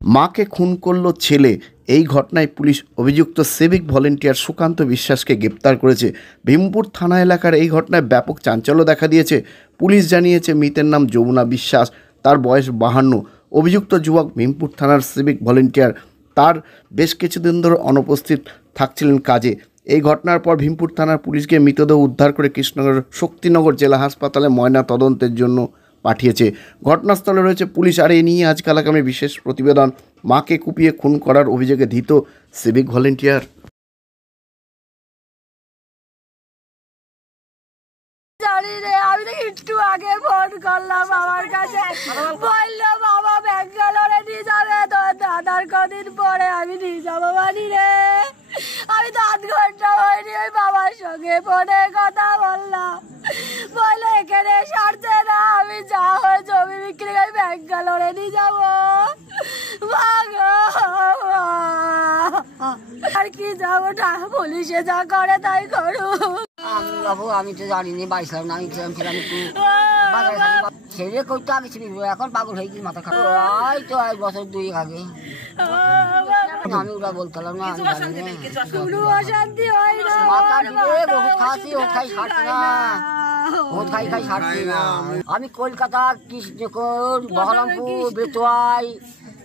মাকে খুন করল ছেলে। এই ঘটনায় পুলিশ অভিযুক্ত সিভিক ভলেন্টিয়ার সুকান্ত বিশ্বাসকে গ্রেপ্তার করেছে। ভীমপুর থানা এলাকার এই ঘটনায় ব্যাপক চাঞ্চল্য দেখা দিয়েছে। পুলিশ জানিয়েছে মৃতের নাম যমুনা বিশ্বাস, তার বয়স 52। অভিযুক্ত যুবক ভীমপুর থানার সিভিক ভলেন্টিয়ার। তার বেশ কিছুদিন ধরে অনুপস্থিত থাকছিলেন কাজে। এই ঘটনার পর ভীমপুর থানার পুলিশ গিয়ে মৃতদেহ উদ্ধার করে কৃষ্ণনগর শক্তিনগর জেলা হাসপাতালে ময়না তদন্তের জন্য পাঠিয়েছে। ঘটনাস্থলে রয়েছে পুলিশ। আর এই নিয়ে আজকাল আগামী বিশেষ প্রতিবেদন। মাকে কুপিয়ে খুন করার অভিযোগে ধৃত সিভিক ভলেন্টিয়ার। জানি রে, আমি তো একটু আগে ফোন করলাম বাবার কাছে, বললো বাবা ব্যাঙ্গালোরে নিয়ে যাবে, তো দাদার কদিন পরে আমি নিয়ে যাবো বাড়ি রে। আমি তো 8 ঘন্টা হয়নি ওই বাবার সঙ্গে ফোনে কথা বললাম, বললো এখানে সারছে না, আমি যা হয় জমি বিক্রি করে ব্যাঙ্গালোরে নিয়ে যাবো। আর কি যাবো, পুলিশে যা করে তাই করুক। আমি তো জানিনি, বাইছিলাম না, আমি ছিলাম একটু ছেলে করতে আগে ছিল, এখন পাগল হয়ে গেছি, মাথা খারাপ। তো 1 বছর 2 আগে আমি ওরা বলতাম না, আমি জানি না, অশান্তি হয় না, মাথা দিয়ে ওষুধ খাচ্ছি, ও খাই সারছে না, ও খাই সারছি না। আমি কলকাতা, কৃষ্ণনগর, বহরমপুর, বেতুয়াই,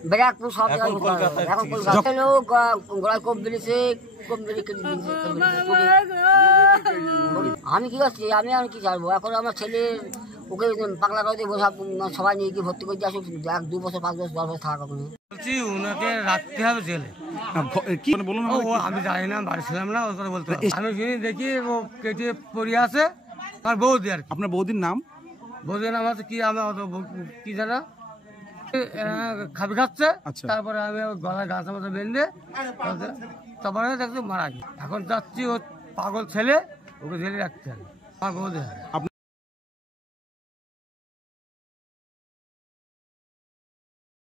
ব্যারাকপুর সব জায়গায় এখন কলকাতা লোক গোড়ায় কোপ বেরিয়েছে, আমি কি করছি, আমি আর কি চাইবো। এখন আমার ছেলে ওকে পাগলা করে বোঝা, সবাই নিয়ে গিয়ে ভর্তি করে দিয়ে আসুক, 1-2 বছর 5 বছর 10 বছর থাকা কখনো ওনাকে রাখতে হবে জেলে। আমি জানি না, বাড়ি ছিলাম না, ওর বলতে আমি দেখি ও কেটে পড়ে আছে। আমার বৌদি আর আপনার বৌদির নাম? বৌদির নাম আছে কি, আমার কি জানা খাবি খাচ্ছে। তারপরে আমি গলায় গাছ মাথা বেঁধে তারপরে দেখতে মারা গেছে। এখন যাচ্ছি, ও পাগল ছেলে, ওকে জেলে রাখতে হবে। আমার বৌদি